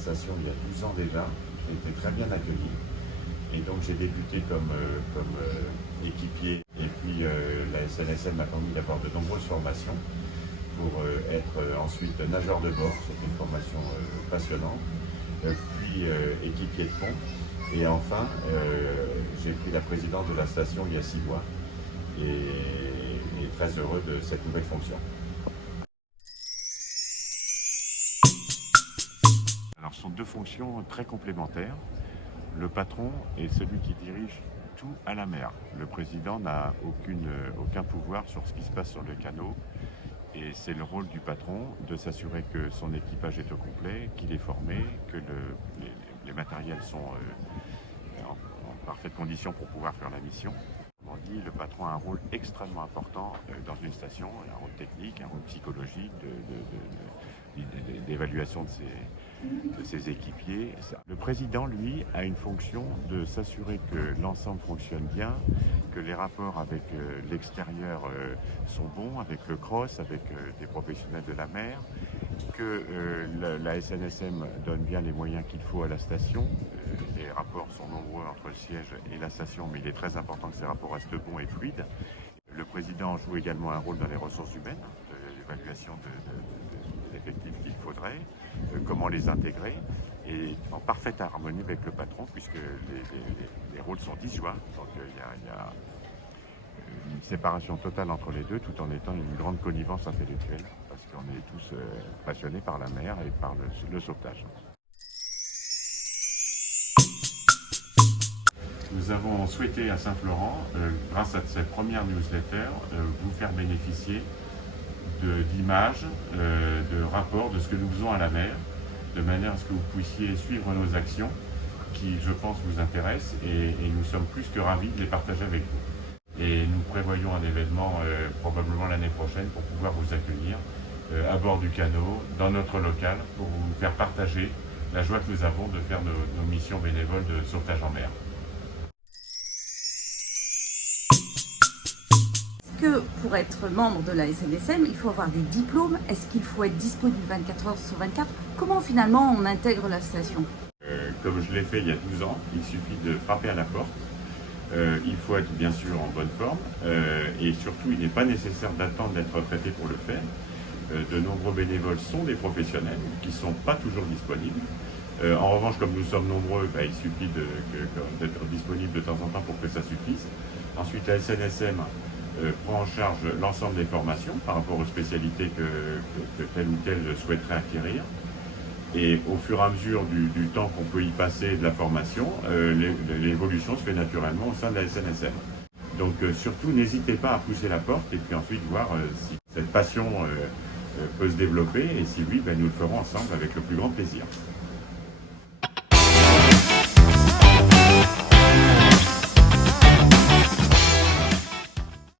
station il y a 12 ans déjà. J'ai été très bien accueilli. Et donc j'ai débuté comme équipier. Et puis la SNSM m'a permis d'avoir de nombreuses formations pour être ensuite nageur de bord. C'était une formation passionnante. Puis équipier de pont. Et enfin, j'ai pris la présidence de la station il y a 6 mois. Et très heureux de cette nouvelle fonction. Alors, ce sont deux fonctions très complémentaires. Le patron est celui qui dirige tout à la mer. Le président n'a aucun pouvoir sur ce qui se passe sur le canot. Et c'est le rôle du patron de s'assurer que son équipage est au complet, qu'il est formé, que les matériels sont en parfaite condition pour pouvoir faire la mission. On dit, le patron a un rôle extrêmement important dans une station, un rôle technique, un rôle psychologique, d'évaluation de ses équipiers. Le président, lui, a une fonction de s'assurer que l'ensemble fonctionne bien, que les rapports avec l'extérieur sont bons, avec le CROSS, avec des professionnels de la mer, que la SNSM donne bien les moyens qu'il faut à la station. Les rapports sont nombreux entre le siège et la station, mais il est très important que ces rapports restent bons et fluides. Le président joue également un rôle dans les ressources humaines, de l'évaluation de l'effectif qu'il faudrait, comment les intégrer, et en parfaite harmonie avec le patron, puisque les rôles sont disjoints. Donc il y a une séparation totale entre les deux, tout en étant une grande connivence intellectuelle, parce qu'on est tous passionnés par la mer et par le sauvetage. Nous avons souhaité à Saint-Florent, grâce à cette première newsletter, vous faire bénéficier d'images, de rapports de ce que nous faisons à la mer, de manière à ce que vous puissiez suivre nos actions qui, je pense, vous intéressent et nous sommes plus que ravis de les partager avec vous. Et nous prévoyons un événement probablement l'année prochaine pour pouvoir vous accueillir à bord du canot, dans notre local, pour vous faire partager la joie que nous avons de faire nos missions bénévoles de sauvetage en mer. Que pour être membre de la SNSM, il faut avoir des diplômes. Est-ce qu'il faut être disponible 24 heures sur 24? Comment finalement on intègre la station? Comme je l'ai fait il y a 12 ans, il suffit de frapper à la porte. Il faut être bien sûr en bonne forme et surtout il n'est pas nécessaire d'attendre d'être retraité pour le faire. De nombreux bénévoles sont des professionnels qui ne sont pas toujours disponibles. En revanche, comme nous sommes nombreux, il suffit d'être disponible de temps en temps pour que ça suffise. Ensuite, la SNSM prend en charge l'ensemble des formations par rapport aux spécialités que tel ou tel souhaiterait acquérir. Et au fur et à mesure du temps qu'on peut y passer de la formation, l'évolution se fait naturellement au sein de la SNSM. Donc surtout, n'hésitez pas à pousser la porte et puis ensuite voir si cette passion peut se développer. Et si oui, nous le ferons ensemble avec le plus grand plaisir.